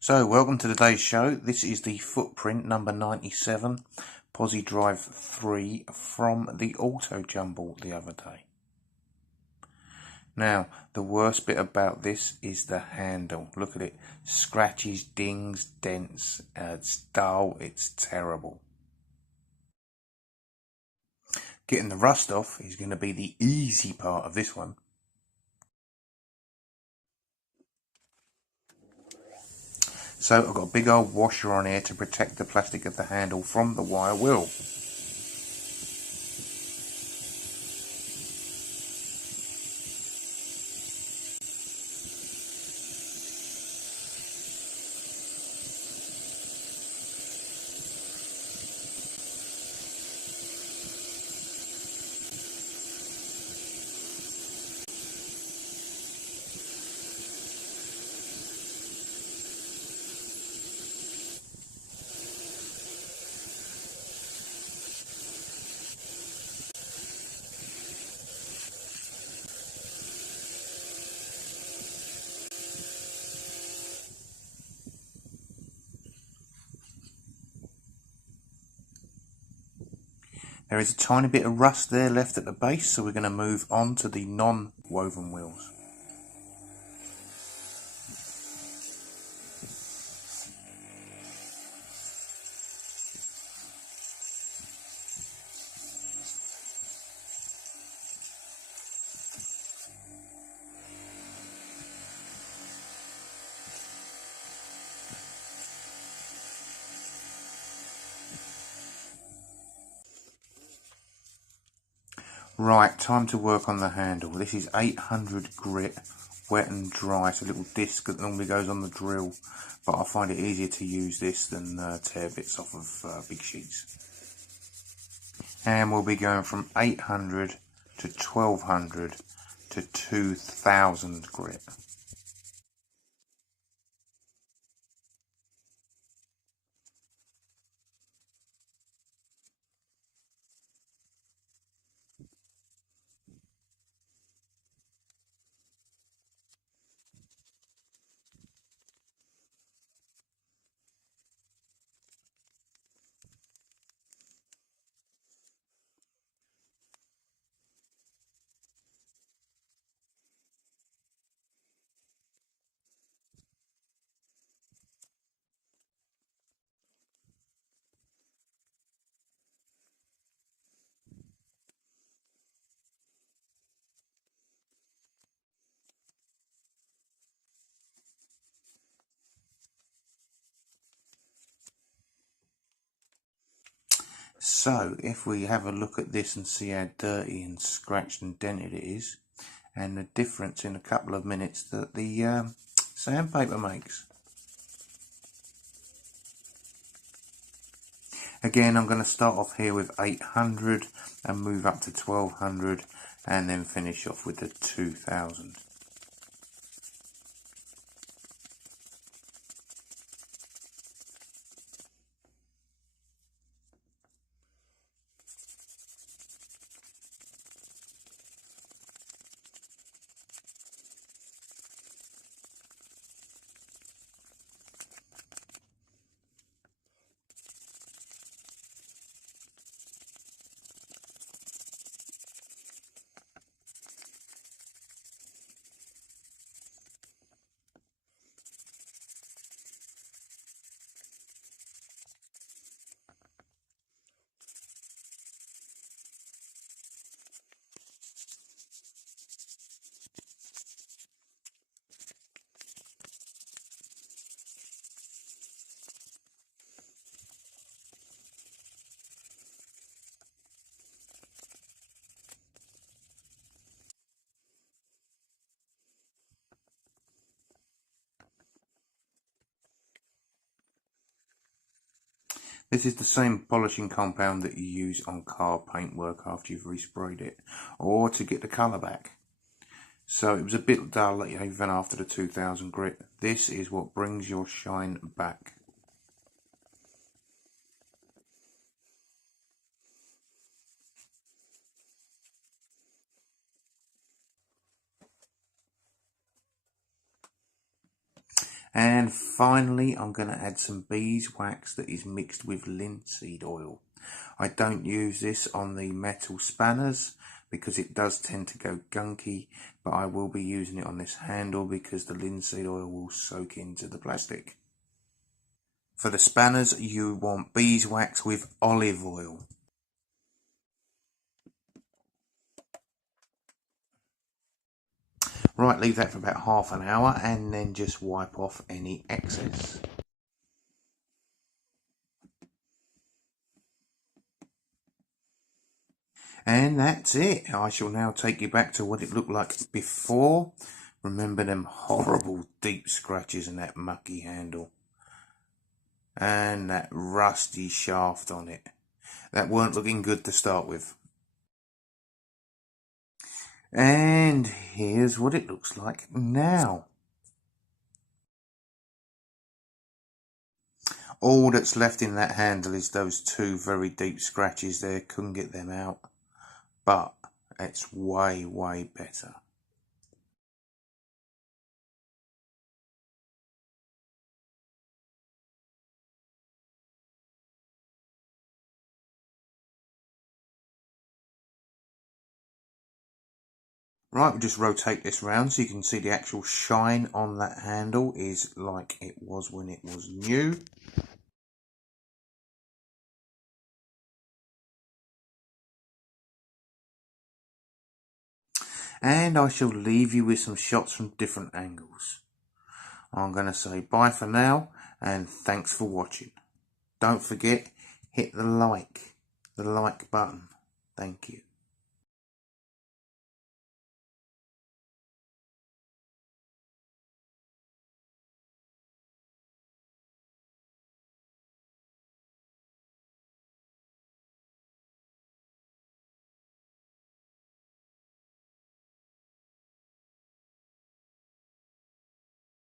So, welcome to today's show. This is the footprint number 97, Pozidriv 3 from the Auto Jumble the other day. Now, the worst bit about this is the handle. Look at it. Scratches, dings, dents. It's dull. It's terrible. Getting the rust off is going to be the easy part of this one. So I've got a big old washer on here to protect the plastic of the handle from the wire wheel. There is a tiny bit of rust there left at the base, so we're going to move on to the non-woven wheels. Right, time to work on the handle. This is 800 grit, wet and dry. It's a little disc that normally goes on the drill, but I find it easier to use this than tear bits off of big sheets. And we'll be going from 800 to 1200 to 2000 grit. So, if we have a look at this and see how dirty and scratched and dented it is, and the difference in a couple of minutes that the sandpaper makes. Again, I'm going to start off here with 800 and move up to 1200 and then finish off with the 2000. This is the same polishing compound that you use on car paintwork after you've resprayed it, or to get the colour back. So it was a bit dull even after the 2000 grit. This is what brings your shine back. And finally, I'm going to add some beeswax that is mixed with linseed oil. I don't use this on the metal spanners because it does tend to go gunky, but I will be using it on this handle because the linseed oil will soak into the plastic. For the spanners, you want beeswax with olive oil. Right, leave that for about half an hour and then just wipe off any excess. And that's it. I shall now take you back to what it looked like before. Remember them horrible deep scratches and that mucky handle. And that rusty shaft on it. That weren't looking good to start with. And here's what it looks like now. All that's left in that handle is those two very deep scratches there. Couldn't get them out. But it's way, way better. Right, we'll just rotate this round so you can see the actual shine on that handle is like it was when it was new. And I shall leave you with some shots from different angles. I'm going to say bye for now and thanks for watching. Don't forget, hit the like button. Thank you.